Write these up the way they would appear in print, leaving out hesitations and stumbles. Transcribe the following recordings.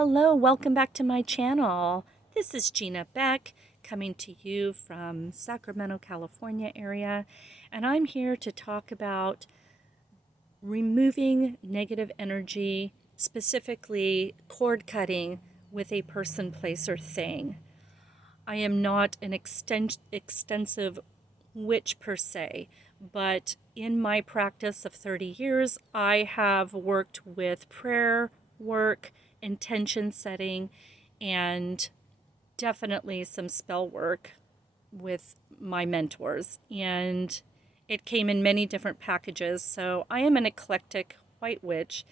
Hello, welcome back to my channel. This is Gina Beck coming to you from Sacramento, California area, and I'm here to talk about removing negative energy, specifically cord cutting with a person, place, or thing. I am not an extensive witch per se, but in my practice of 30 years, I have worked with prayer work, intention setting, and definitely some spell work with my mentors. And it came in many different packages. So I am an eclectic white witch,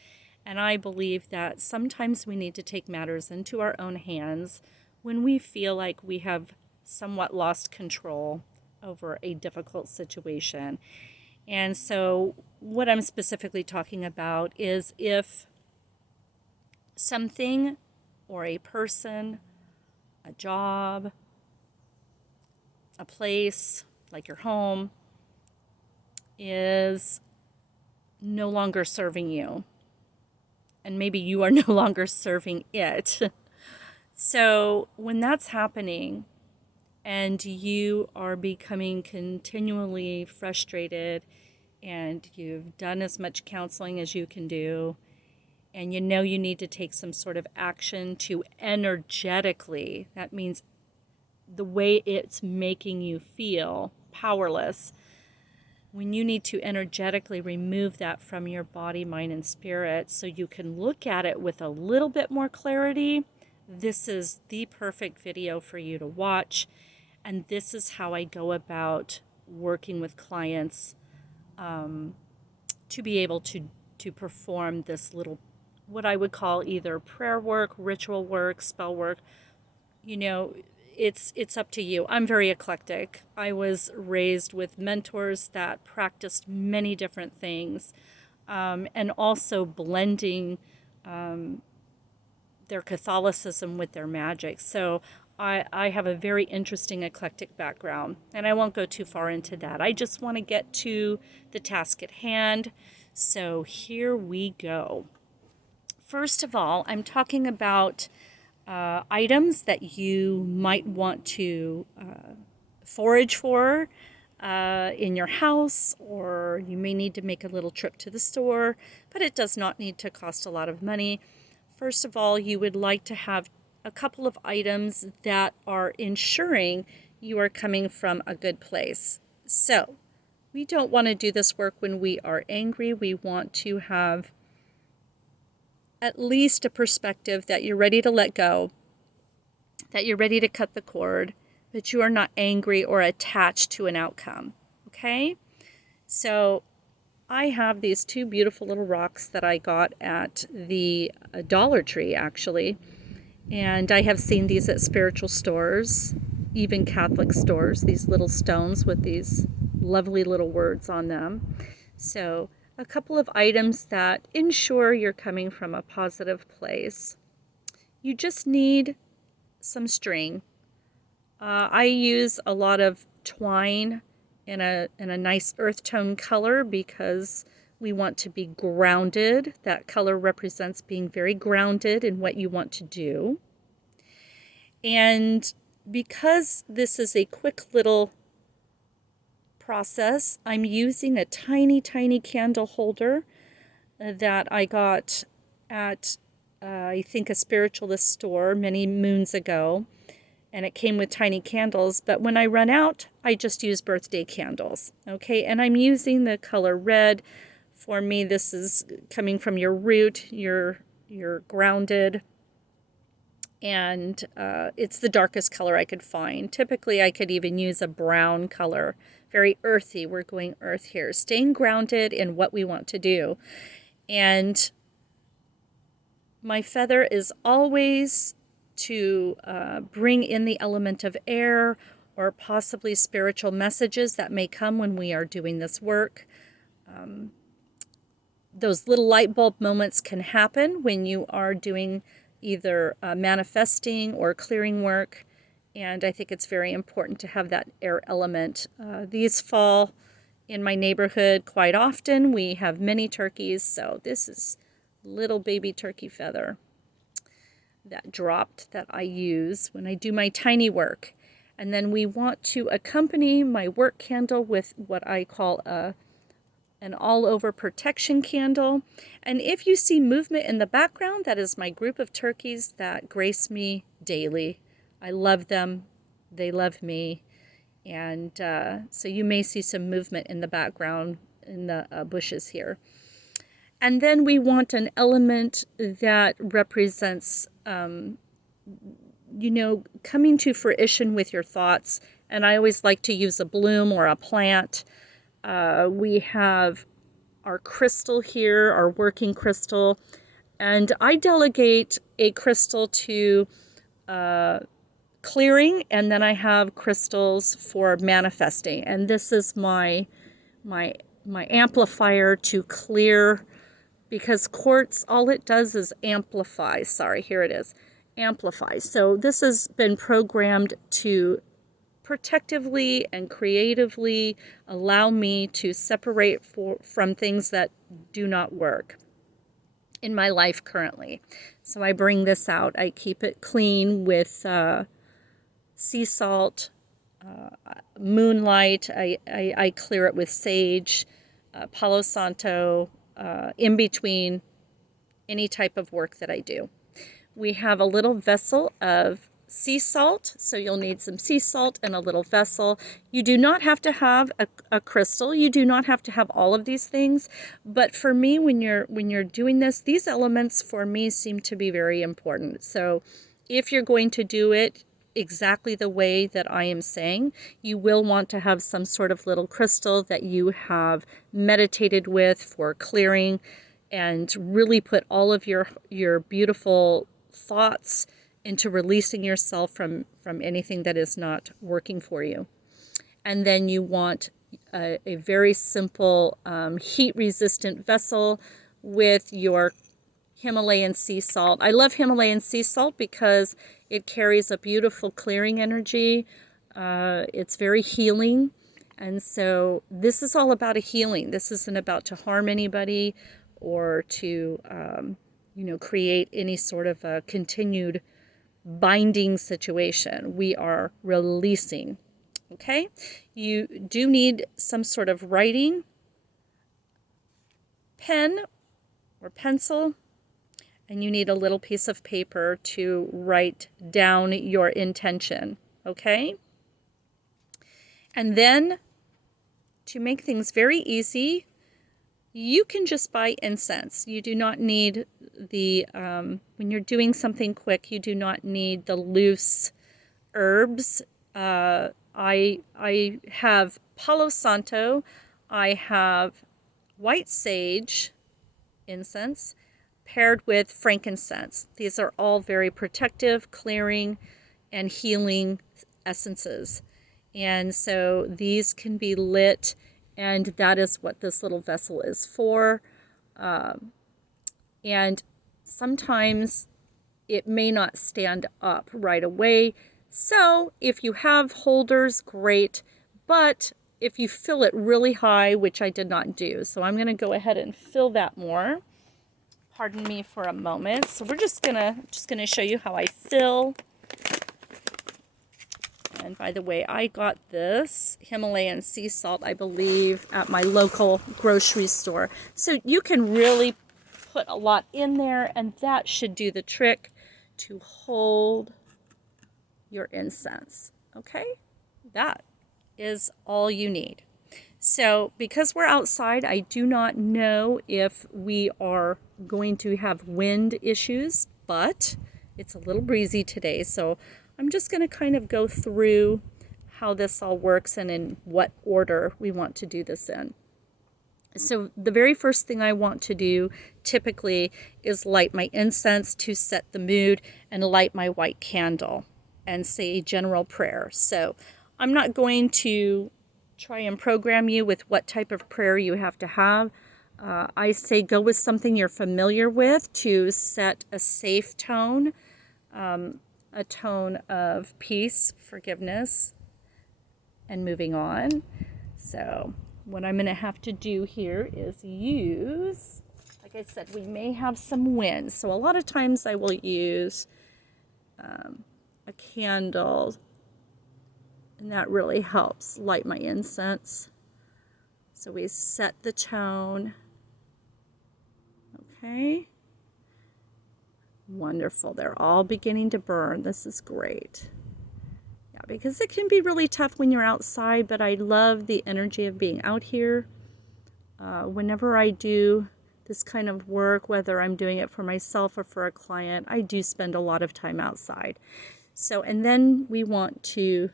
and I believe that sometimes we need to take matters into our own hands when we feel like we have somewhat lost control over a difficult situation. And so, what I'm specifically talking about is if something or a person, a job, a place like your home is no longer serving you, and maybe you are no longer serving it. So, when that's happening, and you are becoming continually frustrated, and you've done as much counseling as you can do, and you know you need to take some sort of action to energetically, that means the way it's making you feel powerless, when you need to energetically remove that from your body, mind, and spirit so you can look at it with a little bit more clarity, this is the perfect video for you to watch. And this is how I go about working with clients to be able to perform this little, what I would call either prayer work, ritual work, spell work. You know, it's up to you. I'm very eclectic. I was raised with mentors that practiced many different things, and also blending their Catholicism with their magic. So I have a very interesting eclectic background, and I won't go too far into that. I just want to get to the task at hand. So here we go. First of all, I'm talking about items that you might want to forage for in your house, or you may need to make a little trip to the store, but it does not need to cost a lot of money. First of all, you would like to have a couple of items that are ensuring you are coming from a good place. So, we don't want to do this work when we are angry. We want to have at least a perspective that you're ready to let go, that you're ready to cut the cord, but you are not angry or attached to an outcome. Okay? So, I have these two beautiful little rocks that I got at the Dollar Tree, actually. And I have seen these at spiritual stores, even Catholic stores, these little stones with these lovely little words on them. So, a couple of items that ensure you're coming from a positive place. You just need some string. I use a lot of twine in a nice earth tone color because we want to be grounded. That color represents being very grounded in what you want to do. And because this is a quick little process, I'm using a tiny, tiny candle holder that I got at, I think, a spiritualist store many moons ago. And it came with tiny candles, but when I run out, I just use birthday candles, okay? And I'm using the color red. For me, this is coming from your root, you're grounded, and it's the darkest color I could find. Typically, I could even use a brown color, very earthy. We're going earth here, staying grounded in what we want to do. And my feather is always to bring in the element of air, or possibly spiritual messages that may come when we are doing this work. Those little light bulb moments can happen when you are doing either manifesting or clearing work, and I think it's very important to have that air element. These fall in my neighborhood quite often. We have many turkeys, so this is little baby turkey feather. that dropped that I use when I do my tiny work. And then we want to accompany my work candle with what I call an all-over protection candle. And if you see movement in the background, that is my group of turkeys that grace me daily. I love them. They love me. And so you may see some movement in the background in the bushes here. And then we want an element that represents, coming to fruition with your thoughts. And I always like to use a bloom or a plant. We have our crystal here, our working crystal. And I delegate a crystal to clearing, and then I have crystals for manifesting. And this is my amplifier to clear, because quartz, all it does is amplify. Sorry, here it is. Amplify. So this has been programmed to protectively and creatively allow me to separate from things that do not work in my life currently. So I bring this out. I keep it clean with sea salt, moonlight. I clear it with sage, Palo Santo, in between any type of work that I do. We have a little vessel of sea salt, so you'll need some sea salt and a little vessel. You do not have to have a crystal. You do not have to have all of these things. But for me, when you're doing this, these elements for me seem to be very important. So if you're going to do it exactly the way that I am saying, you will want to have some sort of little crystal that you have meditated with for clearing, and really put all of your beautiful thoughts into releasing yourself from anything that is not working for you. And then you want a very simple heat-resistant vessel with your Himalayan sea salt. I love Himalayan sea salt because it carries a beautiful clearing energy. It's very healing. And so this is all about a healing. This isn't about to harm anybody or to, create any sort of a continued binding situation. We are releasing. Okay? You do need some sort of writing, pen or pencil, and you need a little piece of paper to write down your intention. Okay? And then, to make things very easy, you can just buy incense. You do not need when you're doing something quick, you do not need the loose herbs. I have Palo Santo, I have white sage incense paired with frankincense. These are all very protective, clearing, and healing essences. And so these can be lit, and that is what this little vessel is for. And sometimes it may not stand up right away. So if you have holders, great. But if you fill it really high, which I did not do, so I'm going to go ahead and fill that more. Pardon me for a moment. So we're just gonna show you how I fill. And by the way, I got this Himalayan sea salt, I believe, at my local grocery store. So you can really put a lot in there, and that should do the trick to hold your incense. Okay? That is all you need. So because we're outside, I do not know if we are going to have wind issues, but it's a little breezy today. So I'm just going to kind of go through how this all works and in what order we want to do this in. So the very first thing I want to do typically is light my incense to set the mood, and light my white candle and say a general prayer. So I'm not going to try and program you with what type of prayer you have to have. I say go with something you're familiar with to set a safe tone, a tone of peace, forgiveness, and moving on. So what I'm going to have to do here is use, like I said, we may have some wind. So a lot of times I will use a candle, and that really helps light my incense. So we set the tone. Okay. Wonderful. They're all beginning to burn. This is great. Yeah, because it can be really tough when you're outside, but I love the energy of being out here. Whenever I do this kind of work, whether I'm doing it for myself or for a client, I do spend a lot of time outside. So, and then we want to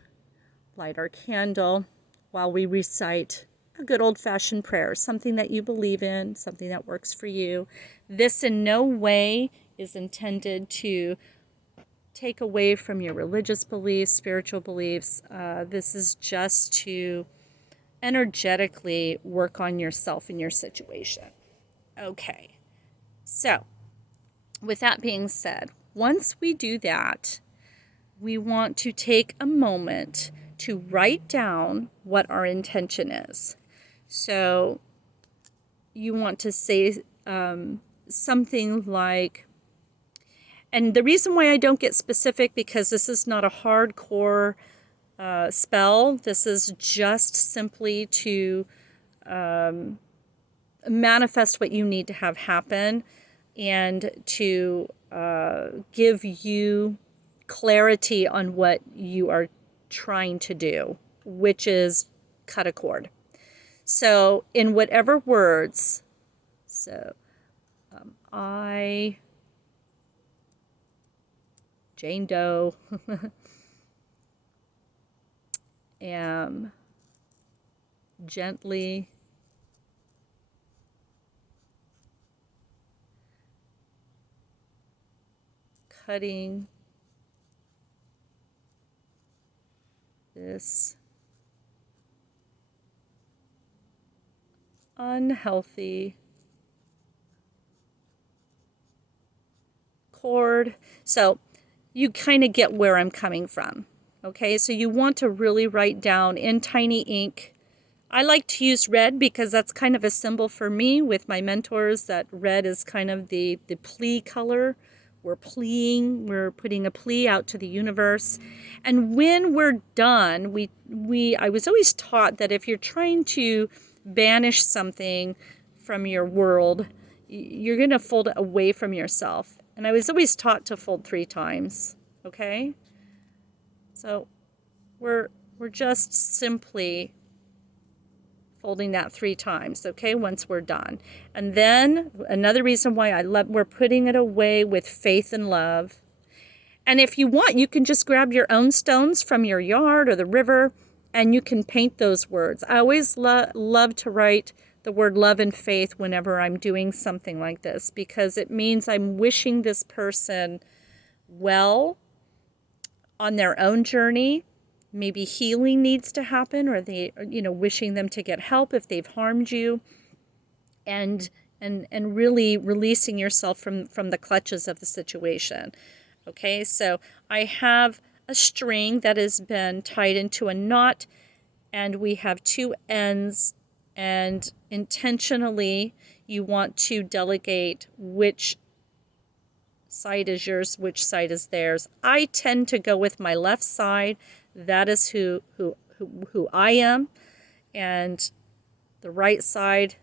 light our candle while we recite a good old-fashioned prayer, something that you believe in, something that works for you. This in no way is intended to take away from your religious beliefs, spiritual beliefs. This is just to energetically work on yourself and your situation. Okay, so with that being said, once we do that, we want to take a moment to write down what our intention is. So you want to say something like, and the reason why I don't get specific, because this is not a hardcore spell. This is just simply to manifest what you need to have happen and to give you clarity on what you are trying to do, which is cut a cord. So in whatever words, so I, Jane Doe, am gently cutting this unhealthy cord. So you kind of get where I'm coming from. Okay, so you want to really write down in tiny ink. I like to use red because that's kind of a symbol for me with my mentors, that red is kind of the plea color. We're pleading, we're putting a plea out to the universe. And when we're done, I was always taught that if you're trying to banish something from your world, you're going to fold it away from yourself. And I was always taught to fold 3 times, okay? So we're just simply folding that 3 times, okay, once we're done. And then another reason why we're putting it away with faith and love. And if you want, you can just grab your own stones from your yard or the river, and you can paint those words. I always love to write the word love and faith whenever I'm doing something like this, because it means I'm wishing this person well on their own journey. Maybe healing needs to happen, or wishing them to get help if they've harmed you, and really releasing yourself from the clutches of the situation. Okay, so I have a string that has been tied into a knot, and we have 2 ends, and intentionally you want to delegate which side is yours, which side is theirs. I tend to go with my left side. That is who I am, and the right side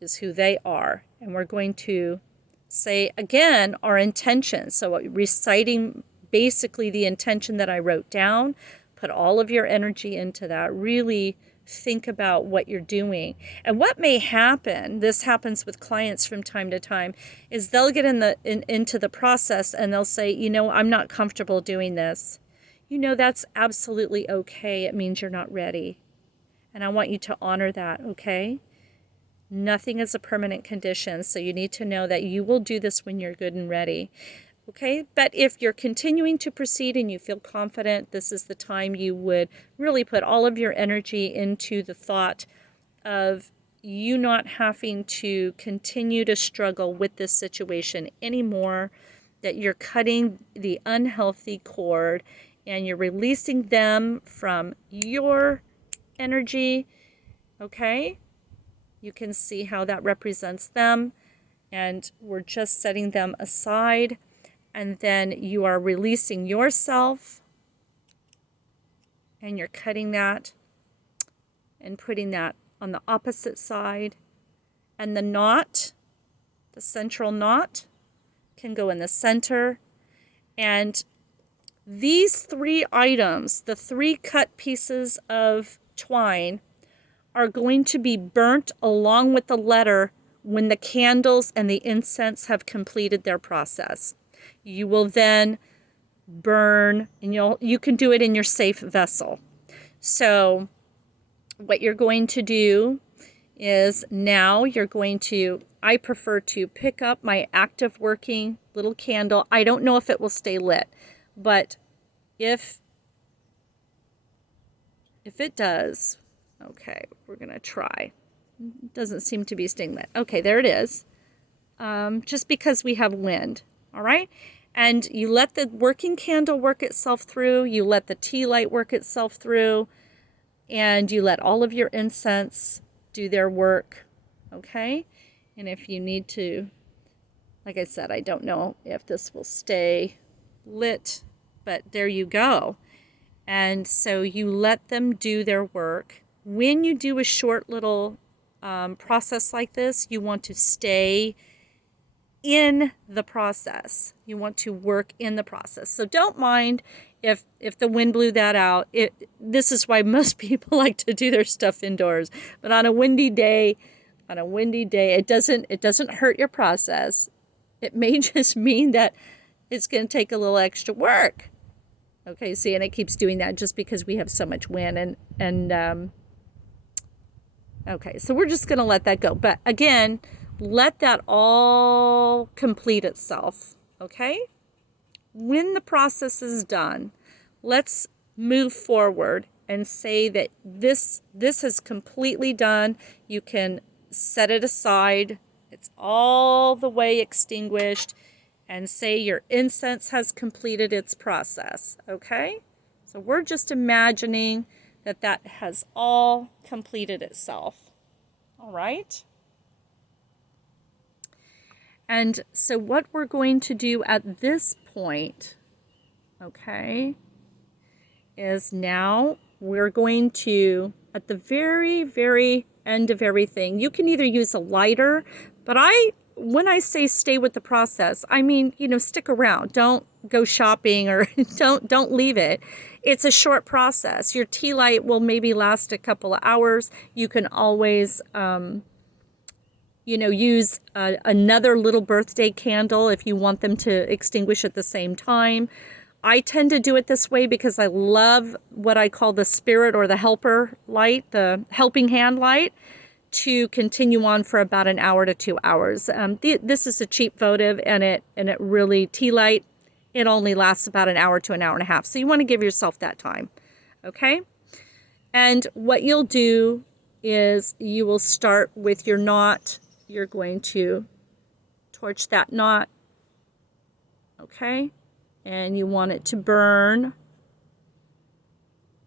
is who they are. And we're going to say again our intention. So reciting basically the intention that I wrote down. Put all of your energy into that. Really think about what you're doing. And what may happen, this happens with clients from time to time, is they'll get into the process and they'll say, I'm not comfortable doing this. That's absolutely okay. It means you're not ready. And I want you to honor that, okay? Nothing is a permanent condition, so you need to know that you will do this when you're good and ready. Okay, but if you're continuing to proceed and you feel confident, this is the time you would really put all of your energy into the thought of you not having to continue to struggle with this situation anymore, that you're cutting the unhealthy cord and you're releasing them from your energy. Okay, you can see how that represents them, and we're just setting them aside. And then you are releasing yourself, and you're cutting that and putting that on the opposite side. And the knot, the central knot, can go in the center. And these 3 items, the 3 cut pieces of twine, are going to be burnt along with the letter when the candles and the incense have completed their process. You will then burn, and you can do it in your safe vessel. So what you're going to do is now you're going to, I prefer to pick up my active working little candle. I don't know if it will stay lit, but if it does, okay, we're going to try. It doesn't seem to be staying lit. Okay, there it is. Just because we have wind, all right? And you let the working candle work itself through, you let the tea light work itself through, and you let all of your incense do their work, okay? And if you need to, like I said, I don't know if this will stay lit, but there you go. And so you let them do their work. When you do a short little process like this, you want to stay in the process. You want to work in the process. So don't mind if the wind blew that out. This is why most people like to do their stuff indoors. But on a windy day, it doesn't hurt your process. It may just mean that it's going to take a little extra work. Okay, see, and it keeps doing that just because we have so much wind and okay, so we're just going to let that go. But again, let that all complete itself, okay? When the process is done, let's move forward and say that this is completely done. You can set it aside. It's all the way extinguished, and say your incense has completed its process, okay? So we're just imagining that has all completed itself, all right? And so what we're going to do at this point, okay, is now we're going to, at the very, very end of everything, you can either use a lighter, but when I say stay with the process, I mean, stick around. Don't go shopping or don't leave it. It's a short process. Your tea light will maybe last a couple of hours. You can always use another little birthday candle if you want them to extinguish at the same time. I tend to do it this way because I love what I call the spirit or the helper light, the helping hand light, to continue on for about an hour to 2 hours. This is a cheap votive, and it really, tea light, it only lasts about an hour to an hour and a half. So you want to give yourself that time, okay? And what you'll do is you will start with your knot. You're going to torch that knot, okay? And you want it to burn.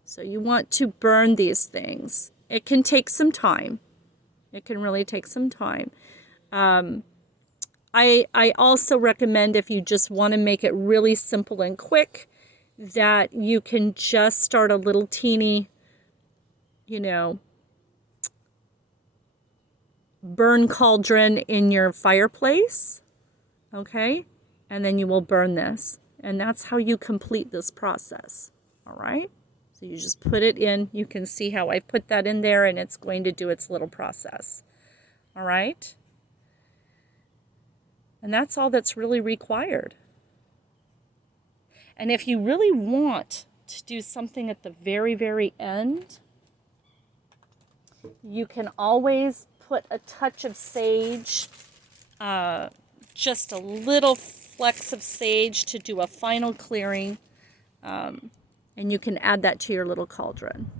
So you want to burn these things. It can take some time. It can really take some time. I also recommend, if you just want to make it really simple and quick, that you can just start a little teeny, burn cauldron in your fireplace, okay? And then you will burn this. And that's how you complete this process, all right? So you just put it in. You can see how I put that in there, and it's going to do its little process, all right? And that's all that's really required. And if you really want to do something at the very, very end, you can always put a touch of sage, just a little flecks of sage to do a final clearing, and you can add that to your little cauldron,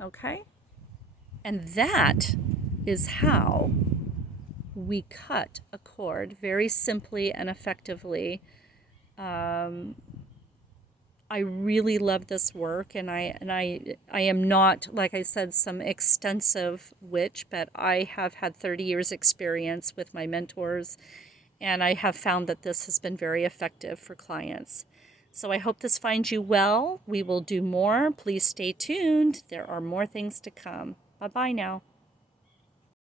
okay? And that is how we cut a cord very simply and effectively. I really love this work, and I am not, like I said, some extensive witch, but I have had 30 years experience with my mentors, And I have found that this has been very effective for clients. So I hope this finds you well. We will do more. Please stay tuned. There are more things to come. Bye-bye now.